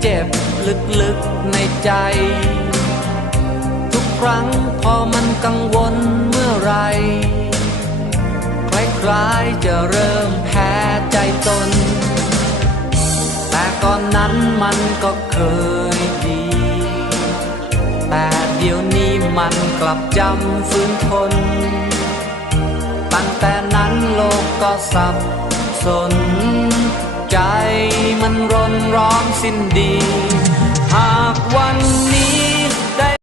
เจ็บลึกๆในใจ ทุกครั้งพอมันกังวลเมื่อไรคล้ายๆจะเริ่มแพ้ใจตน แต่ก่อนนั้นมันก็เคยดี แต่เดี๋ยวนี้มันกลับจำฟื้นทน ตั้งแต่นั้นโลกก็สับสน สิ้นดีหากวัน